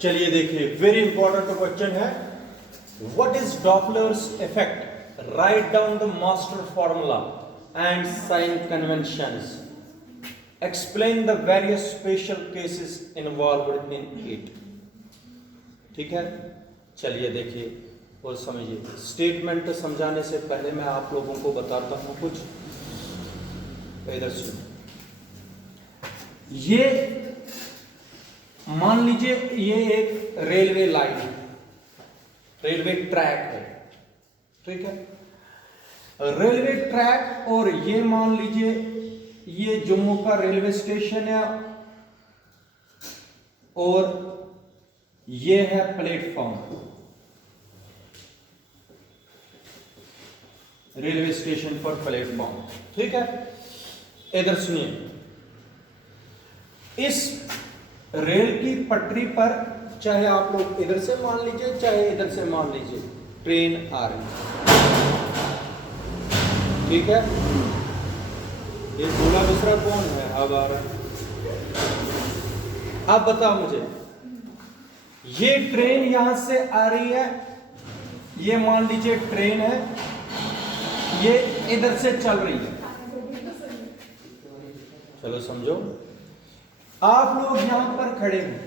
चलिए देखिए, very important question है, what is Doppler's effect, right down the master formula and sign conventions, explain the various special cases involved in it. ठीक है, चलिए देखिए और समझिए। स्टेटमेंट समझाने से पहले मैं आप लोगों को बताता हूं कुछ। इधर सुनो, ये मान लीजिए ये एक रेलवे लाइन है, रेलवे ट्रैक है, ठीक है, रेलवे ट्रैक, और ये मान लीजिए ये जम्मू का रेलवे स्टेशन है और ये है प्लेटफॉर्म, रेलवे स्टेशन पर प्लेटफॉर्म। ठीक है, इधर सुनिए, इस रेल की पटरी पर चाहे आप लोग इधर से मान लीजिए चाहे इधर से मान लीजिए ट्रेन आ रही है, ठीक है। ये दूल्हा दूसरा कौन है, अब आ रहा है। अब बताओ मुझे, ये ट्रेन यहां से आ रही है, ये मान लीजिए ट्रेन है, ये इधर से चल रही है। चलो समझो, आप लोग यहां पर खड़े हैं,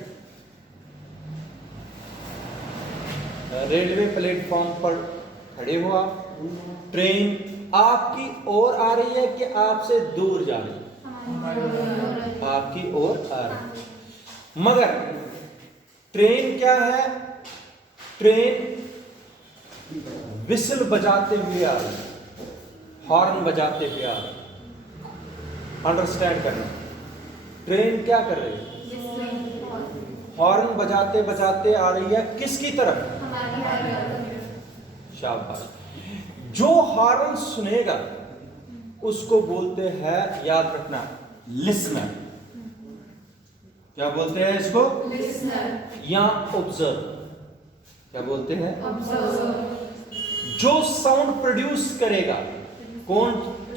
रेलवे प्लेटफॉर्म पर खड़े हो आप, ट्रेन आपकी ओर आ रही है कि आपसे दूर जा रही है? आपकी ओर आ रही है, मगर ट्रेन क्या है, ट्रेन विसल बजाते हुए आ रही है, हॉर्न बजाते हुए आ रही है। अंडरस्टैंड करना, ट्रेन क्या कर रही है, हॉर्न बजाते बजाते आ रही है, किसकी तरफ? शाबाश। जो हॉर्न सुनेगा उसको बोलते हैं, याद रखना, लिसनर। क्या बोलते हैं इसको? लिसनर या ऑब्जर्व। क्या बोलते हैं? ऑब्जर्व। जो साउंड प्रोड्यूस करेगा, कौन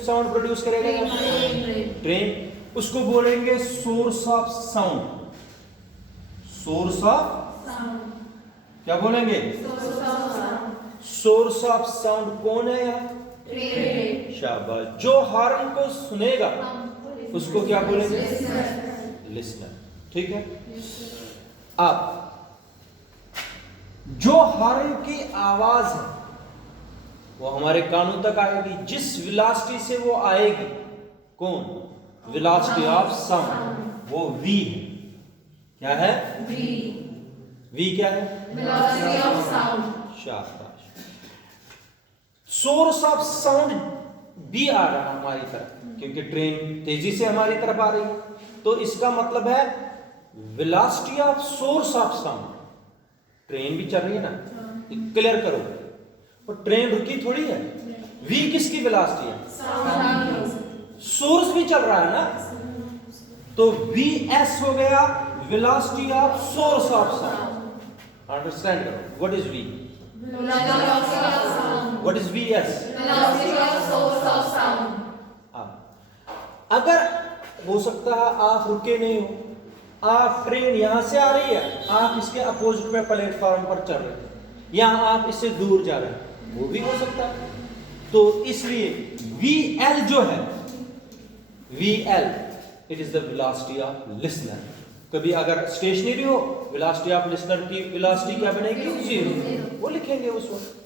साउंड प्रोड्यूस करेगा? ट्रेन। उसको बोलेंगे source of sound. Source of sound. क्या बोलेंगे? सोर्स ऑफ साउंड कौन है यहाँ? ट्रेन। शाबाश। जो हॉर्न को सुनेगा उसको क्या बोलेंगे? लिसनर। ठीक है। अब जो हॉर्न की आवाज है वो हमारे कानों तक आएगी, जिस वेलोसिटी से वो आएगी, कौन? वेलोसिटी ऑफ साउंड, वो वी है। क्या है? वी। वी क्या है? Velocity of sound. शाबाश। सोर्स ऑफ साउंड भी आ रहा है हमारी तरफ, क्योंकि ट्रेन तेजी से हमारी तरफ आ रही है, तो इसका मतलब है velocity of source of sound. Train भी चल रही है ना, क्लियर करो, और ट्रेन रुकी थोड़ी है। वी किसकी वेलोसिटी है? सोर्स भी चल रहा है ना, तो वी एस हो गया velocity of source of sound. Understand करो, what is V? What is V S? Velocity of source of sound. अगर हो सकता है आप रुके नहीं हो, आप ट्रेन यहां से आ रही है, आप इसके अपोजिट में प्लेटफॉर्म पर चल रहे हैं, या आप इससे दूर जा रहे हैं, वो भी हो सकता है। तो इसलिए वी एल जो है, V L, it is the velocity of listener. कभी अगर स्टेशनरी हो, वेलोसिटी ऑफ लिसनर की वेलोसिटी क्या बनेगी? जीरो। वो लिखेंगे उस वक्त।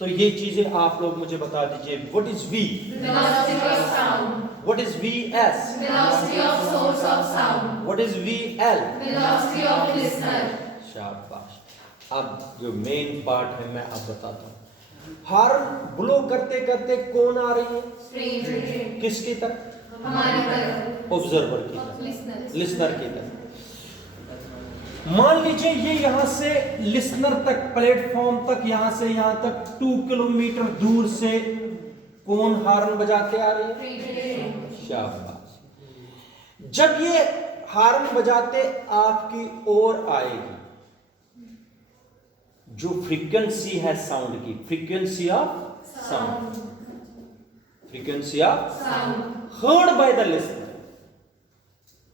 तो ये चीजें आप लोग मुझे बता दीजिए, what is V? Velocity of sound. What is V S? Velocity of source of sound. What is V L? Velocity of listener. शाबाश। अब जो मेन पार्ट है मैं अब बताता हूँ। हॉर्न ब्लो करते करते कौन आ रही है? ट्रेन। किसकी तरफ? हमारी तरफ, ऑब्जर्वर की तरफ, लिसनर की तरफ। मान लीजिए ये यहां से लिसनर तक, प्लेटफॉर्म तक, यहां से यहां तक 2 किलोमीटर दूर से कौन हॉर्न बजाते आ रही है? शाबाश। जब ये हॉर्न बजाते आपकी ओर आएगी, जो फ्रीक्वेंसी है साउंड की, frequency of sound, frequency of sound heard by the listener,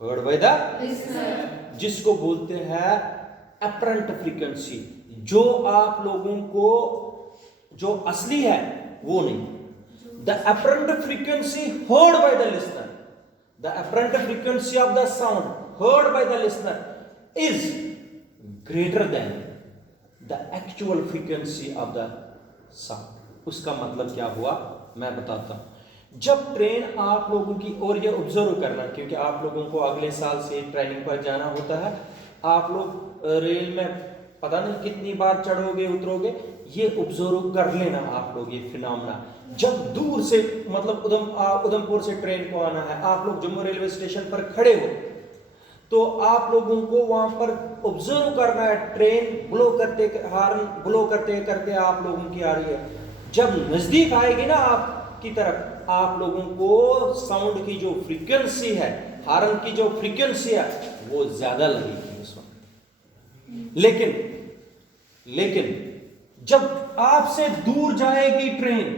heard by the listener, जिसको बोलते हैं अपरेंट फ्रीक्वेंसी, जो आप लोगों को जो असली है वो नहीं। The apparent frequency heard by the listener, the apparent frequency of the sound heard by the listener is greater than the actual frequency of the sound. उसका मतलब क्या हुआ मैं बताता हूं। जब ट्रेन आप लोगों की, और ये ऑब्जर्व करना क्योंकि आप लोगों को अगले साल से ट्रेनिंग पर जाना होता है, आप लोग रेल में पता नहीं कितनी बार चढ़ोगे उतरोगे, ये ऑब्जर्व कर लेना आप लोग ये फिनोमेना। जब दूर से मतलब उधमपुर से ट्रेन को आना है, आप लोग जम्मू रेलवे स्टेशन पर खड़े हो, तो आप लोगों को वहां पर ऑब्जर्व करना है, ट्रेन ब्लो करते, हॉर्न ब्लो करते करते आप लोगों की आ रही है। जब नजदीक आएगी ना आपकी तरफ, आप लोगों को साउंड की जो फ्रीक्वेंसी है, हॉर्न की जो फ्रीक्वेंसी है वो ज्यादा लगेगी उस वक्त। लेकिन जब आपसे दूर जाएगी ट्रेन,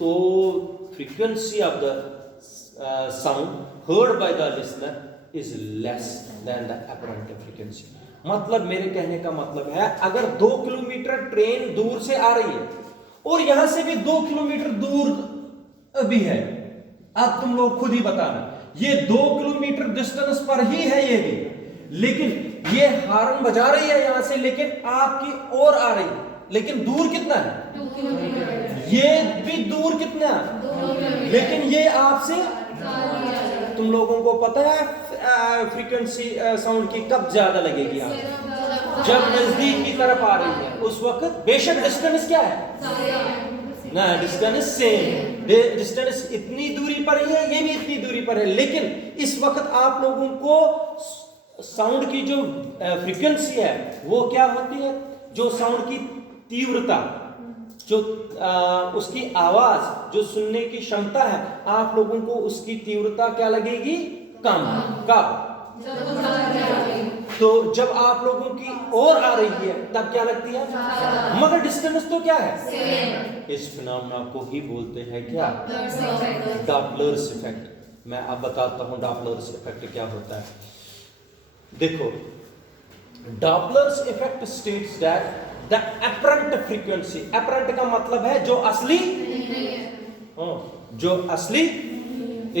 तो frequency of the sound heard by the listener is less than the apparent frequency। मतलब मेरे कहने का मतलब है, अगर 2 किलोमीटर ट्रेन दूर से आ रही है और यहां से भी 2 किलोमीटर दूर भी है, अब तुम लोग खुद ही बताना, ये 2 किलोमीटर डिस्टेंस पर ही है ये भी, लेकिन ये हॉर्न बजा रही है यहां से, लेकिन आपकी ओर आ रही है, लेकिन दूर कितना है? 2 किलोमीटर। ये भी दूर कितना है? 2 किलोमीटर। लेकिन ये आपसे, तुम लोगों को पता है फ्रीक्वेंसी साउंड की कब ज्यादा लगेगी आपको? जब नजदीक की तरफ आ रही है, उस वक्त बेशक डिस्टेंस क्या है ना, डिस्टेंस सेम, डिस्टेंस इतनी दूरी पर ही है, ये भी इतनी दूरी पर है, लेकिन इस वक्त आप लोगों को साउंड की जो फ्रीक्वेंसी है वो क्या होती है, जो साउंड की तीव्रता, जो उसकी आवाज, जो सुनने की क्षमता है, आप लोगों को उसकी तीव्रता क्या लगेगी? कम। कब? तो जब आप लोगों की ओर आ रही है तब क्या लगती है? मगर डिस्टेंस तो क्या है? इस फिनोमेना को ही बोलते हैं क्या? Doppler's effect. मैं अब बताता हूं डॉपलर्स इफेक्ट क्या होता है। देखो, Doppler's effect states that the apparent frequency, apparent का मतलब है जो असली, जो असली।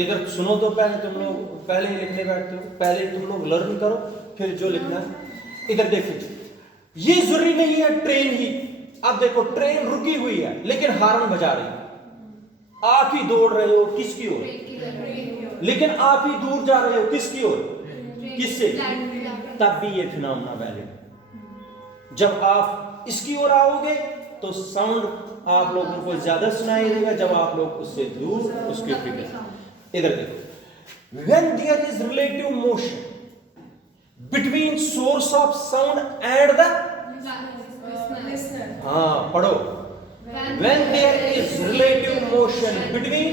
इधर सुनो तो पहले, तुम लोग पहले ही लिखने बैठते हो, पहले तुम लोग लर्न करो, फिर जो लिखना है। इधर देखिए, ये जरूरी नहीं है ट्रेन ही, अब देखो ट्रेन रुकी हुई है लेकिन हॉर्न बजा रही है, आप ही दौड़ रहे हो किसकी ओर, लेकिन आप ही दूर जा रहे हो किसकी ओर, किससे, तब भी ये फिनोमेना वैलिड। जब आप इसकी ओर आओगे तो साउंड आप लोगों को ज्यादा सुनाई देगा, जब आप लोग उससे दूर उसकी फ्रीक्वेंसी। इधर देखो, when there is relative motion between source of sound and the listener। हाँ पढ़ो, when there is relative motion between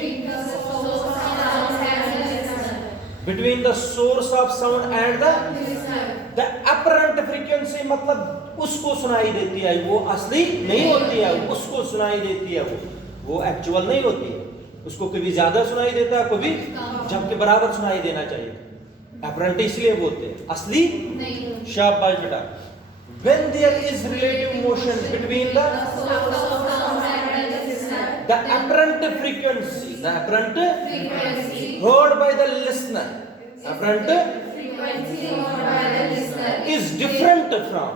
the source of sound and the apparent frequency, मतलब उसको सुनाई देती है, वो असली नहीं होती है, उसको सुनाई देती है, वो एक्चुअल नहीं होती है, उसको कभी ज्यादा सुनाई देता है, कभी जबकि बराबर सुनाई देना चाहिए। अपरेंट इसलिए बोलते हैं, असली नहीं। शाबाश बेटा। when there is relative motion between the apparent frequency heard by the listener, apparent is different from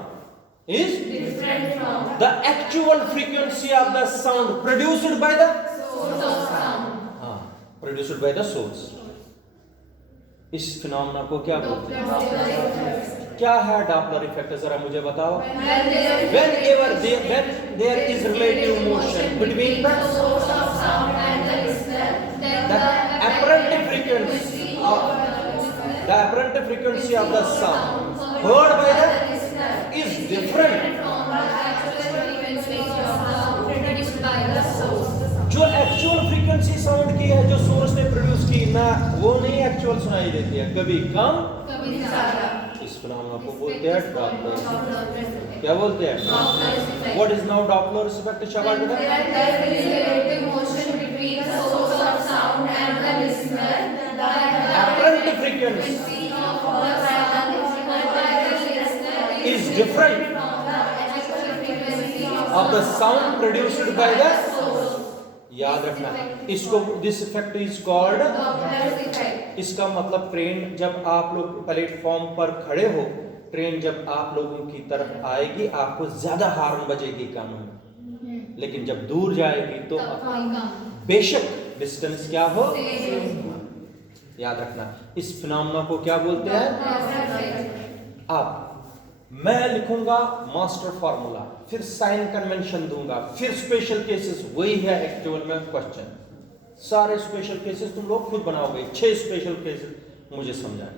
the actual frequency of the sound produced by the produced by the source। इस phenomena को क्या बोलते हैं? क्या है Doppler effect, जरा मुझे बताओ। Whenever there is relative motion between the apparent frequency of the sound heard by the is different। जो एक्चुअल फ्रीक्वेंसी साउंड की है, जो सोर्स ने प्रोड्यूस की ना, वो नहीं एक्चुअल सुनाई देती है, कभी कम कभी ज्यादा। इस फिनोमेना को बोलते हैं डॉपलर। क्या बोलते हैं? What is now Doppler effect? शाबाश बेटा। apparent frequency different of the sound produced by the याद रखना इसको दिस इफेक्ट इज कॉल्ड इसका मतलब ट्रेन जब आप लोग प्लेटफॉर्म पर खड़े हो ट्रेन जब आप लोगों की तरफ आएगी आपको ज्यादा हार्न बजेगी कानों में लेकिन जब दूर जाएगी तो बेशक डिस्टेंस क्या हो याद रखना इस फिनोमेना को क्या बोलते हैं अब मैं लिखूंगा मास्टर फार्मूला फिर साइन कन्वेंशन दूंगा फिर स्पेशल केसेस वही है एक्चुअल में क्वेश्चन सारे स्पेशल केसेस तुम लोग खुद बनाओगे 6 स्पेशल केसेस मुझे समझाए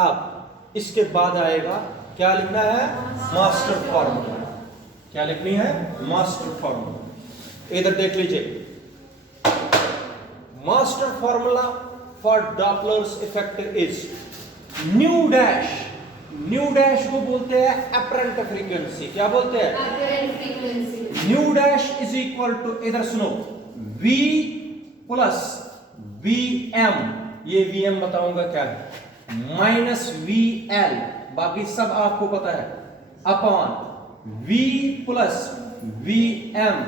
अब इसके बाद आएगा क्या लिखना है मास्टर फार्मूला क्या लिखनी है मास्टर फार्मूला इधर देख लीजिए master formula for Doppler's effect is nu dash को बोलते हैं अपरेंट फ्रीक्वेंसी क्या बोलते हैं nu dash is equal to इधर सुनो v प्लस vm ये vm बताऊंगा क्या है माइनस vl बाकी सब आपको पता है upon v plus vm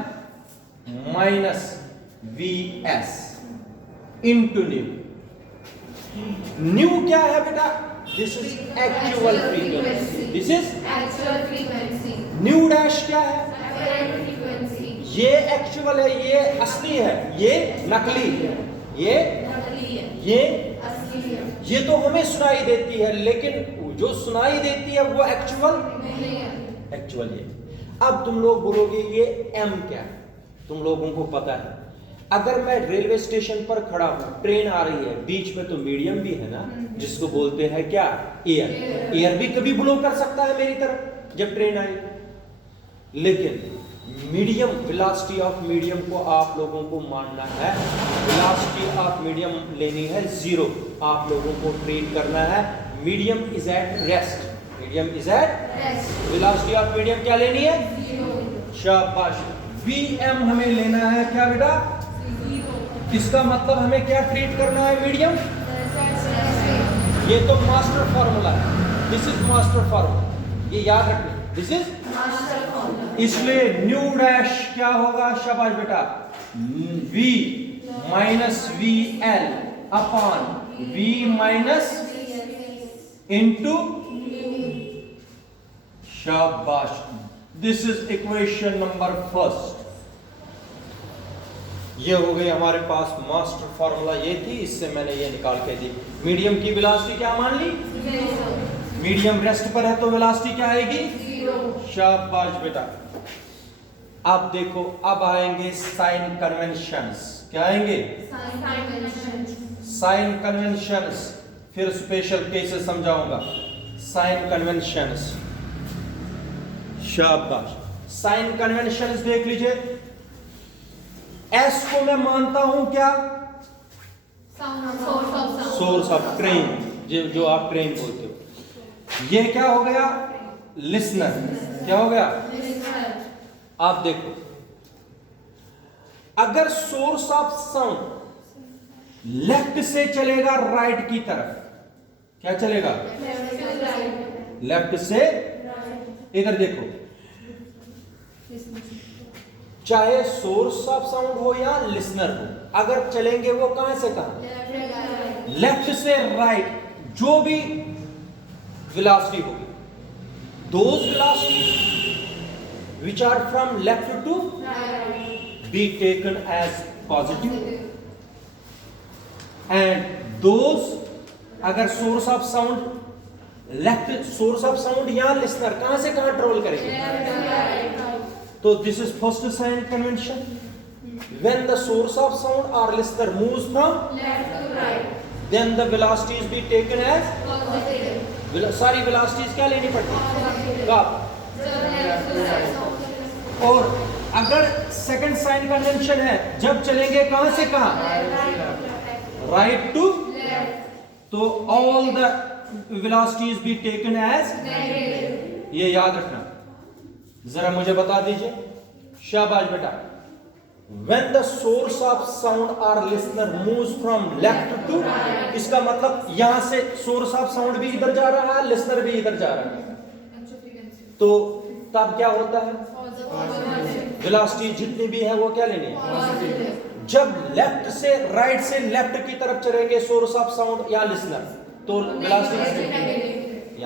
minus vs into new क्या है बेटा this is actual frequency this is actual frequency nu dash क्या है अपरेंट फ्रीक्वेंसी ये एक्चुअल है ये असली है ये नकली है ये नकली है ये असली है ये तो हमें सुनाई देती है लेकिन जो सुनाई देती है वो एक्चुअल नहीं है एक्चुअल ये अब तुम लोग बोलोगे ये m क्या है तुम लोगों को पता है अगर मैं रेलवे स्टेशन पर खड़ा हूं ट्रेन आ रही है बीच में तो मीडियम भी है ना जिसको बोलते हैं क्या एयर भी कभी ब्लो कर सकता है मेरी तरफ जब ट्रेन आई लेकिन मीडियम वेलोसिटी ऑफ मीडियम को आप लोगों को मानना है वेलोसिटी ऑफ मीडियम लेनी है 0 आप लोगों को ट्रीट करना है medium is at rest medium is at rest velocity of medium क्या लेनी है शाबाश vm हमें लेना है क्या बेटा इसका मतलब हमें क्या ट्रीट करना है मीडियम ये तो मास्टर फार्मूला है दिस इज मास्टर फार्मूला ये याद रखना दिस इज मास्टर फार्मूला इसलिए न्यू डैश क्या होगा शाबाश बेटा v minus V L upon v minus into शाबाश this is equation number first ये हो गई हमारे पास मास्टर फार्मूला ये थी इससे मैंने ये निकाल के दी मीडियम की वेलोसिटी क्या मान ली मीडियम रेस्ट पर है तो वेलोसिटी क्या आएगी शाबाश बेटा अब देखो अब आएंगे साइन कन्वेंशंस क्या आएंगे साइन कन्वेंशंस फिर स्पेशल केसेस समझाऊंगा साइन कन्वेंशंस शाबाश साइन कन्वेंशंस देख लीजिए एस को मैं मानता हूं क्या सोर्स ऑफ ट्रेन जो आप ट्रेन बोलते हो ये क्या हो गया लिसनर क्या हो गया आप देखो अगर सोर्स ऑफ साउंड लेफ्ट से चलेगा राइट की तरफ क्या चलेगा लेफ्ट से इधर देखो चाहे सोर्स ऑफ साउंड हो या लिसनर हो अगर चलेंगे वो कहां से कहां लेफ्ट से राइट जो भी वेलोसिटी होगी those velocity which are from left to be taken as positive and those अगर source of sound left source of sound या लिसनर कहां से कहां ट्रेवल करेंगे तो this is first sign convention when the source of sound or listener moves from left to right then the velocities be taken as positive सारी velocities क्या लेनी पड़ती कब left to right और अगर सेकंड साइन कन्वेंशन है जब चलेंगे कहां से कहां राइट टू तो all the velocities be taken as negative ये याद रखना जरा मुझे बता दीजिए शाबाश बेटा when the source of sound or listener moves from left to इसका मतलब यहां से source of sound भी इधर जा रहा है listener भी इधर जा रहा है तो तब क्या होता है, वेलोसिटी जितनी भी है वो क्या लेनी है। जब लेफ्ट से लेफ्ट की तरफ चलेंगे सोर्स ऑफ साउंड या लिसनर, तो वेलोसिटी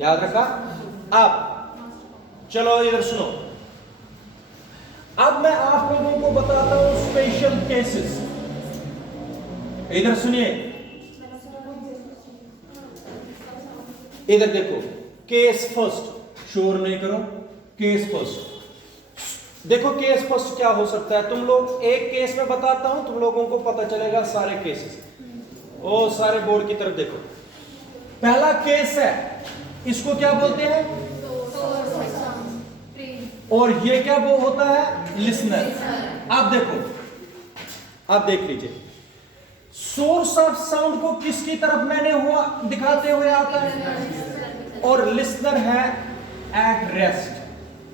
याद रखा। अब चलो इधर सुनो, अब मैं आप लोगों को बताता हूं स्पेशल केसेस। इधर सुनिए, इधर देखो, केस फर्स्ट, शोर नहीं करो, केस फर्स्ट। देखो केस फर्स्ट क्या हो सकता है, तुम लोग एक केस में बताता हूं, तुम लोगों को पता चलेगा सारे केसेस। ओ सारे बोर्ड की तरफ देखो, पहला केस है, इसको क्या बोलते हैं, और ये क्या वो होता है, लिसनर। अब देखो, अब देख लीजिए, सोर्स ऑफ साउंड को किसकी तरफ मैंने हुआ दिखाते हुए आता है, और लिसनर है at rest,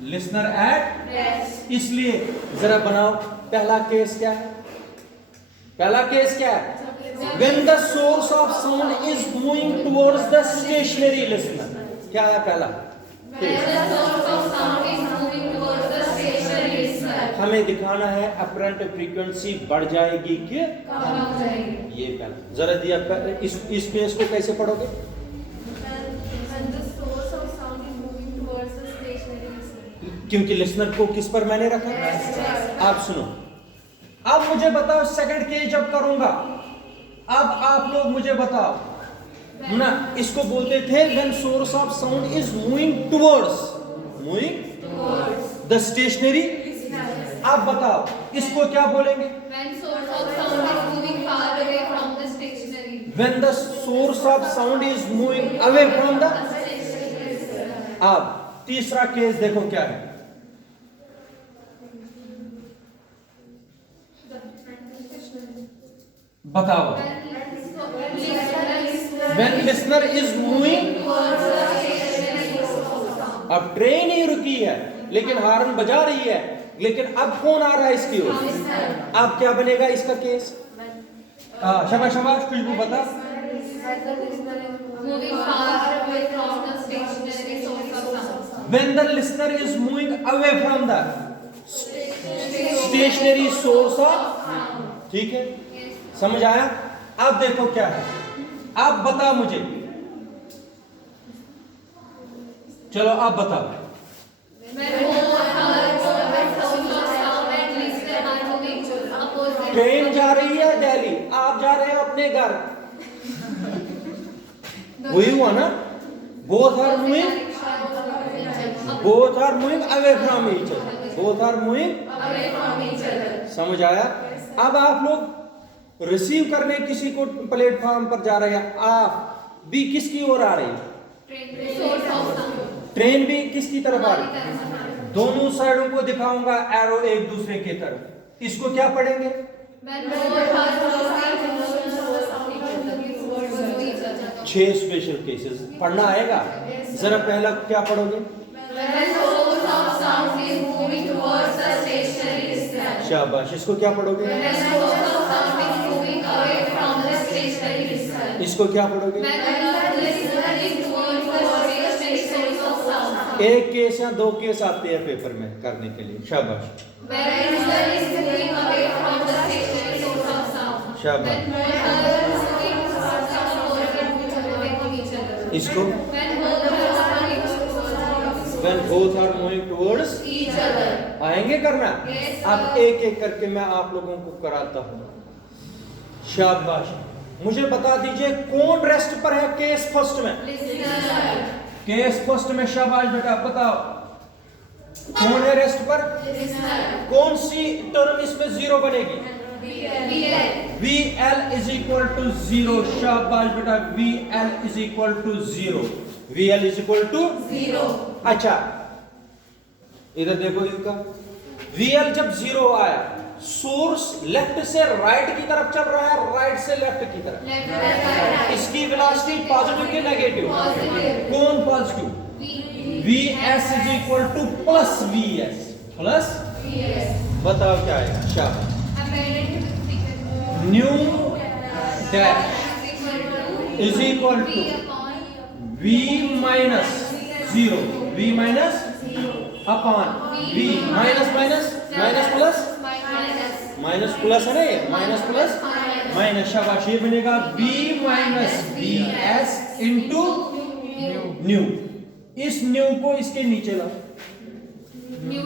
listener at rest. इसलिए जरा बनाओ, पहला केस क्या है, पहला केस क्या है, when the source of sound is moving towards the stationary listener। क्या है पहला, हमें दिखाना है अपरेंट फ्रीक्वेंसी बढ़ जाएगी कि कम हो जाएगी, ये पहला। जरा दिया इस केस को कैसे पढ़ोगे, क्योंकि लिसनर को किस पर मैंने रखा है। आप सुनो, अब मुझे बताओ सेकंड केस जब करूंगा, अब आप लोग मुझे बताओ ना, इसको बोलते थे when source of sound is moving towards the stationary। अब बताओ इसको क्या बोलेंगे, when source of sound is moving far away from the stationary, when the source of sound is moving away from the। अब तीसरा केस देखो क्या है, बताओ, when listener is moving। अब ट्रेन ही रुकी है लेकिन हार्न बजा रही है, लेकिन अब कौन आ रहा है इसकी ओर, अब क्या बनेगा इसका केस। शाबाश शाबाश, खुशबू बता, moving far away from the stationary source of sound, when the listener is moving away from the stationary source of। ठीक है, समझ आया। अब देखो क्या है, अब बता मुझे, चलो अब बताओ, ट्रेन जा रही है दिल्ली, आप जा रहे हो अपने घर, वही हुआ ना, both are moving away from each other, both are moving away from each other। समझ आया। अब आप लोग रिसीव करने किसी को प्लेटफॉर्म पर जा रहे हैं, आप भी किसकी ओर आ रही है, ट्रेन भी किसकी तरफ आ रही है, दोनों साइडों को दिखाऊंगा एरो एक दूसरे की तरफ, इसको क्या पढ़ेंगे, छह स्पेशल केसेस पढ़ना आएगा। जरा पहला क्या पढ़ोगे, शाबाश, इसको क्या पढ़ोगे, इसको क्या पढ़ोगे, एक केस या दो केस आते हैं पेपर में करने के लिए, शाबाश शाबाश। इसको when both are moving towards each other आएंगे करना। Yes, अब एक एक करके मैं आप लोगों को कराता हूं, शाबाश। मुझे बता दीजिए कौन रेस्ट पर है केस फर्स्ट में, listener, केस फर्स्ट में, शाबाश बेटा बताओ कौन है रेस्ट पर, listener, कौन सी टर्म इसमें जीरो बनेगी, VL is equal to 0, शाबाश बेटा, VL is equal to 0, VL is equal to 0। अच्छा इधर देखो इनका, VL जब 0 आया, सोर्स लेफ्ट से राइट की तरफ चल रहा है, राइट से लेफ्ट की तरफ, इसकी वेलोसिटी पॉजिटिव की नेगेटिव, कौन positive, VS is equal to plus VS, plus बताओ क्या आएगा, शाबाश। Nu dash is equal to V minus zero, v minus upon v, minus minus minus plus, minus plus है ना, ये माइनस प्लस माइनस, शाबाश, ये बनेगा v minus we S into new. इस न्यू को इसके नीचे लाओ, new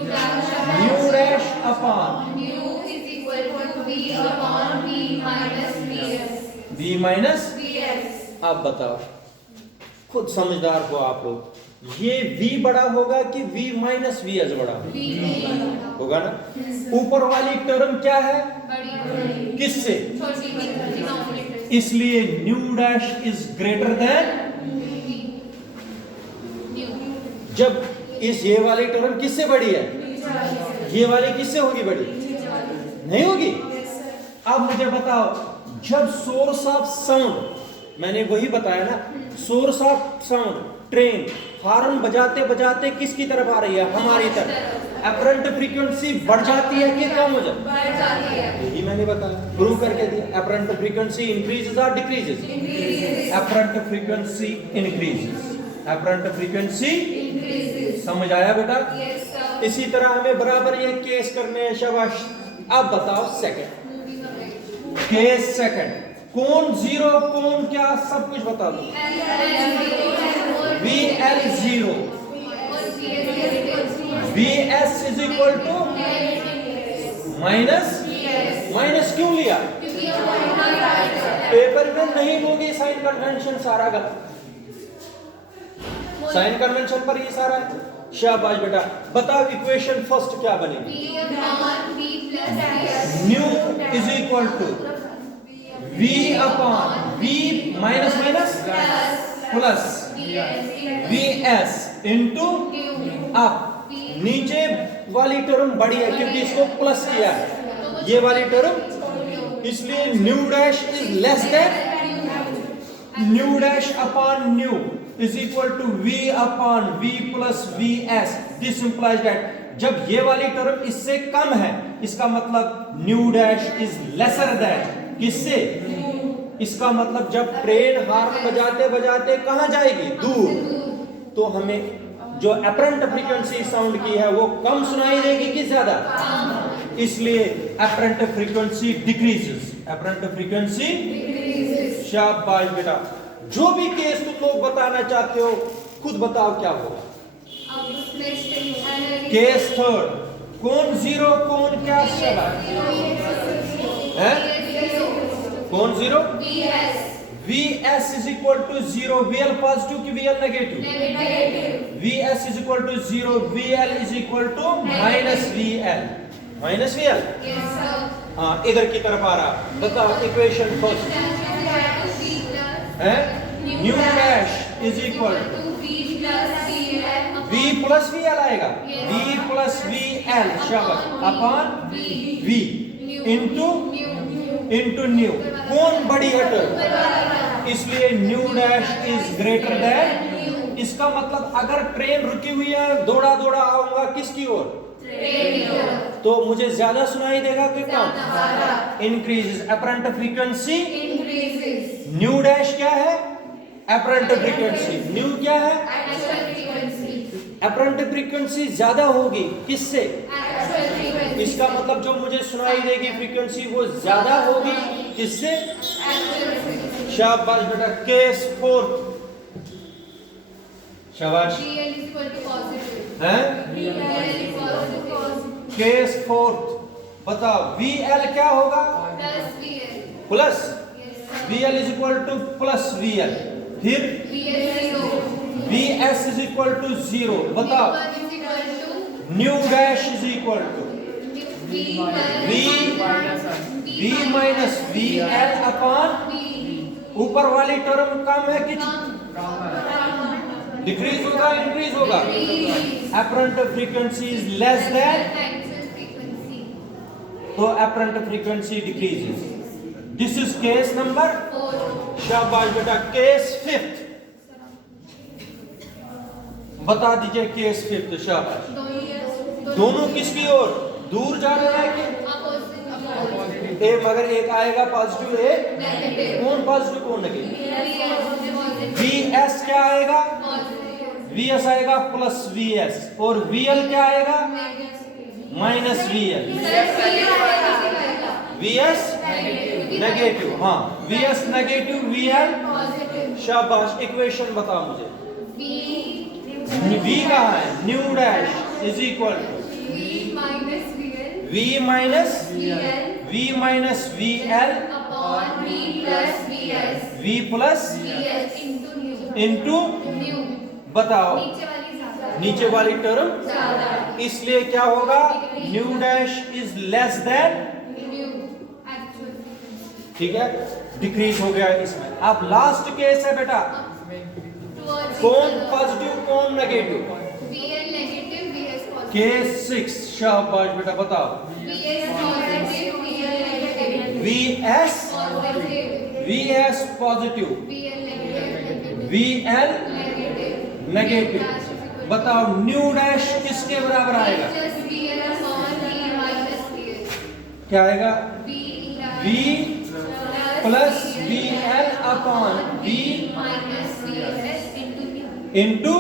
dash upon v minus. आप बताओ, खुद समझदार हो आप लोग, ये v बड़ा होगा कि v माइनस वी एस बड़ा होगा ना? ऊपर वाली टर्म क्या है, किससे? इसलिए nu dash is greater than, जब इस ये वाली टर्म किससे बड़ी है, ये वाली किससे होगी बड़ी? नहीं होगी। अब मुझे बताओ, जब सोर्स ऑफ साउंड, मैंने वही बताया ना, source of sound train horn बजाते बजाते किसकी तरफ आ रही है, हमारी तरफ, अपरेंट फ्रीक्वेंसी बढ़ जाती है कि कम हो जाती है? यही मैंने बताया, प्रूव करके दिया। अपरेंट फ्रीक्वेंसी इंक्रीजेस और decreases? Apparent frequency increases, apparent frequency. समझ आया बेटा? इसी तरह हमें बराबर ये केस करने हैं, शाबाश। अब बताओ सेकंड केस, सेकंड कौन जीरो, कौन क्या, सब कुछ बता दो। V L zero, V S is equal to minus, minus क्यों लिया? पेपर में नहीं लोगे साइन कन्वेंशन, सारा गलत, साइन कन्वेंशन पर ये सारा है। शाबाश बेटा, बताओ इक्वेशन फर्स्ट क्या बनेगी? Nu is equal to v upon v minus minus plus V S into, अब नीचे वाली टर्म बड़ी है क्योंकि इसको प्लस किया है, ये वाली टर्म, इसलिए nu dash is less than, nu dash upon nu is equal to v upon v plus V S. This implies that जब ये वाली टर्म इससे कम है, इसका मतलब nu dash is lesser than किससे? इसका मतलब जब ट्रेन हॉर्न बजाते बजाते कहां जाएगी, दूर, तो हमें जो अपरेंट फ्रीक्वेंसी साउंड की है वो कम सुनाई देगी कि ज्यादा? इसलिए apparent frequency decreases, apparent frequency. शाबाश बेटा, जो भी केस तुम लोग बताना चाहते हो खुद बताओ क्या होगा। केस थर्ड, कौन जीरो, कौन क्या? है कौन zero? V S is equal to zero, V L positive की V L negative? V S is equal to zero, V L is equal to minus V L, minus V L. हाँ, इधर की तरफ आ रहा। बताओ इक्वेशन फर्स्ट है, nu dash is equal to v plus V L आएगा, v plus V L, शाबाश, अपॉन v इंटू न्यू। कौन बड़ी है टर्म? इसलिए nu dash is greater than. इसका मतलब अगर ट्रेन रुकी हुई है, दौड़ा दौड़ा आऊंगा किसकी ओर? तो मुझे ज्यादा सुनाई देगा कि कम? Increases, apparent frequency nu dash क्या है? Apparent frequency. न्यू क्या है? अपरेंट फ्रीक्वेंसी ज्यादा होगी किससे? इसका मतलब जो मुझे सुनाई देगी फ्रीक्वेंसी वो ज्यादा होगी किससे? शाबाश बेटा। केस फोर्थ, शाबाश है। केस फोर्थ बताओ, वी एल क्या होगा? Plus V L is equal to plus V L, फिर V S is equal to zero. बताओ nu dash is equal to V minus V L upon, ऊपर वाली term कम है कि डिक्रीज होगा, इंक्रीज होगा? Apparent frequency is less than, तो apparent frequency decreases. This is case number. शाबाश बेटा। केस फिफ्थ बता दीजिए, केस फिफ्थ। शाबाश। दोनों किसकी ओर? दूर जा रहे हैं कि मगर एक आएगा पॉजिटिव, एक कौन पॉजिटिव कौन नेगेटिव? वी एस क्या आएगा? VS आएगा प्लस VS और VL क्या आएगा माइनस VL। VS नेगेटिव, हाँ VS नेगेटिव VL शाबाश। इक्वेशन बता मुझे, V कहाँ है, nu dash is equal to V minus VL V plus into, बताओ नीचे वाली टर्म, इसलिए क्या होगा, nu dash is less than, ठीक है, डिक्रीज हो गया इसमें। अब लास्ट केस है बेटा, कौन पॉजिटिव कौन नेगेटिव, केस 6, शाबाश बेटा बताओ। VS पॉजिटिव VL नेगेटिव, बताओ न्यू डैश किसके बराबर आएगा, क्या आएगा, V plus VL upon V into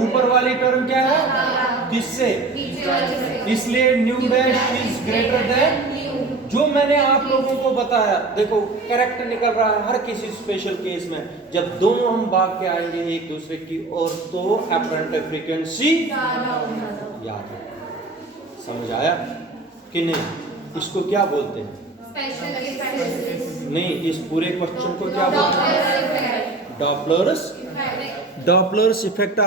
ऊपर वाली टर्म क्या है, किससे, इसलिए nu dash is greater than. जो मैंने आप लोगों को बताया, देखो करेक्ट निकल रहा है हर किसी स्पेशल केस में, जब दोनों हम भाग के आएंगे एक दूसरे की और, तो अपरेंट फ्रीक्वेंसी याद है। समझ आया कि नहीं, इसको क्या बोलते हैं, नहीं इस पूरे क्वेश्चन को क्या बोलते हैं, डॉपलर्स इफेक्ट।